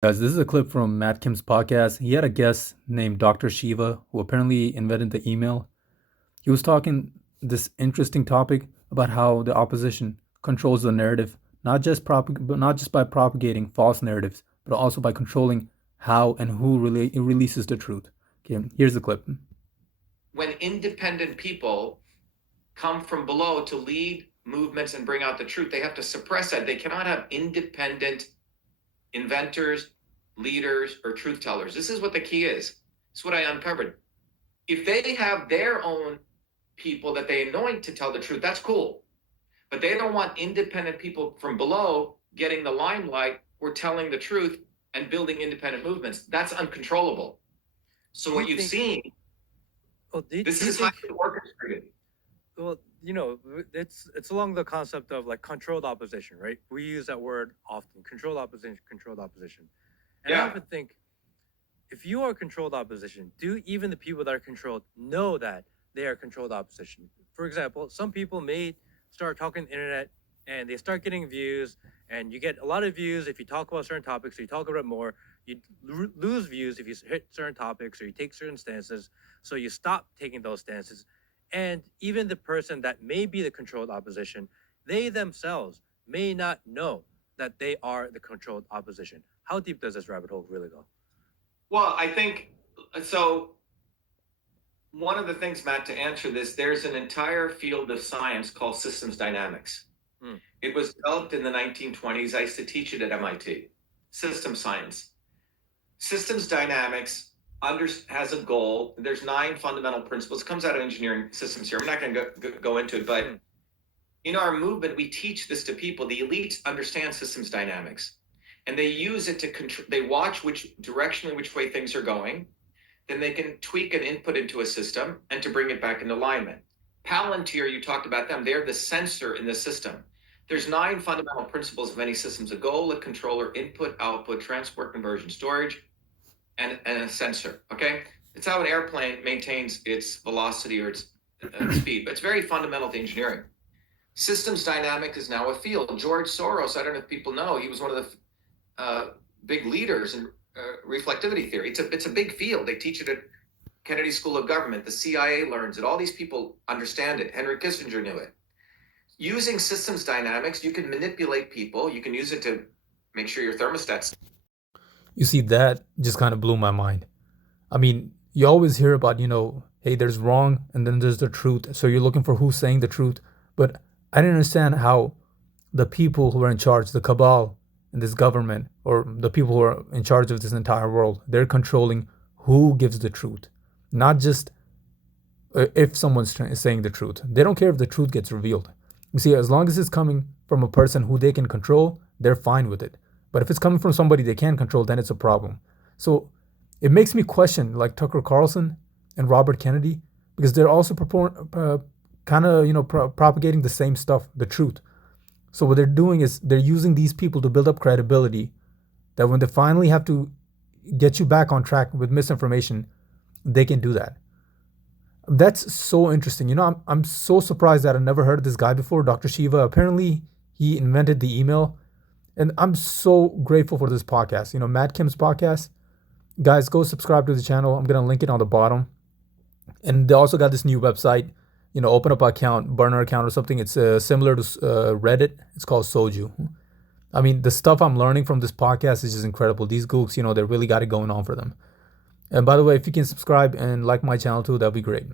Guys, this is a clip from Matt Kim's podcast. He had a guest named Dr. Shiva who apparently invented the email. He was talking this interesting topic about how the opposition controls the narrative, not just by propagating false narratives, but also by controlling how and who really releases the truth. Okay, here's the clip. When independent people come from below to lead movements and bring out the truth, they have to suppress that. They cannot have independent inventors, leaders, or truth tellers. This is what the key is. It's what I uncovered. If they have their own people that they anoint to tell the truth, that's cool. But they don't want independent people from below getting the limelight or telling the truth and building independent movements. That's uncontrollable. So what you've seen, this is highly orchestrated. Well, it's along the concept of like controlled opposition, right? We use that word often, controlled opposition, controlled opposition. And I often think, if you are controlled opposition, do even the people that are controlled know that they are controlled opposition? For example, some people may start talking the internet and they start getting views, and you get a lot of views if you talk about certain topics, so you talk about it more. You lose views if you hit certain topics or you take certain stances, so you stop taking those stances. And even the person that may be the controlled opposition, they themselves may not know that they are the controlled opposition. How deep does this rabbit hole really go? Well, I think so. One of the things, Matt, to answer this, there's an entire field of science called systems dynamics. It was developed in the 1920s. I used to teach it at MIT. System science. Systems dynamics has a goal. There's 9 fundamental principles. It comes out of engineering systems here. I'm not going to go into it, but in our movement, we teach this to people. The elites understand systems dynamics, and they use it to control. They watch which way things are going. Then they can tweak an input into a system and to bring it back into alignment. Palantir, you talked about them. They're the sensor in the system. There's 9 fundamental principles of any systems: a goal, a controller, input, output, transport, conversion, storage, and a sensor. Okay, it's how an airplane maintains its velocity or its speed, but it's very fundamental to engineering. Systems dynamic is now a field. George Soros, I don't know if people know, he was one of the big leaders in reflectivity theory. It's a big field. They teach it at Kennedy School of Government. The CIA learns it. All these people understand it. Henry Kissinger knew it. Using systems dynamics, you can manipulate people. You can use it to make sure your thermostat's. You see, that just kind of blew my mind. I mean, you always hear about, hey, there's wrong and then there's the truth. So you're looking for who's saying the truth. But I didn't understand how the people who are in charge, the cabal in this government, or the people who are in charge of this entire world, they're controlling who gives the truth. Not just if someone's saying the truth. They don't care if the truth gets revealed. You see, as long as it's coming from a person who they can control, they're fine with it. But if it's coming from somebody they can't control, then it's a problem. So it makes me question, like Tucker Carlson and Robert Kennedy, because they're also propagating the same stuff, the truth. So what they're doing is they're using these people to build up credibility, that when they finally have to get you back on track with misinformation, they can do that. That's so interesting. I'm so surprised that I never heard of this guy before, Dr. Shiva. Apparently, he invented the email. And I'm so grateful for this podcast. Matt Kim's podcast. Guys, go subscribe to the channel. I'm going to link it on the bottom. And they also got this new website. Open up an account, burner account or something. It's similar to Reddit. It's called soj.ooo. I mean, the stuff I'm learning from this podcast is just incredible. These gooks, they really got it going on for them. And by the way, if you can subscribe and like my channel too, that'd be great.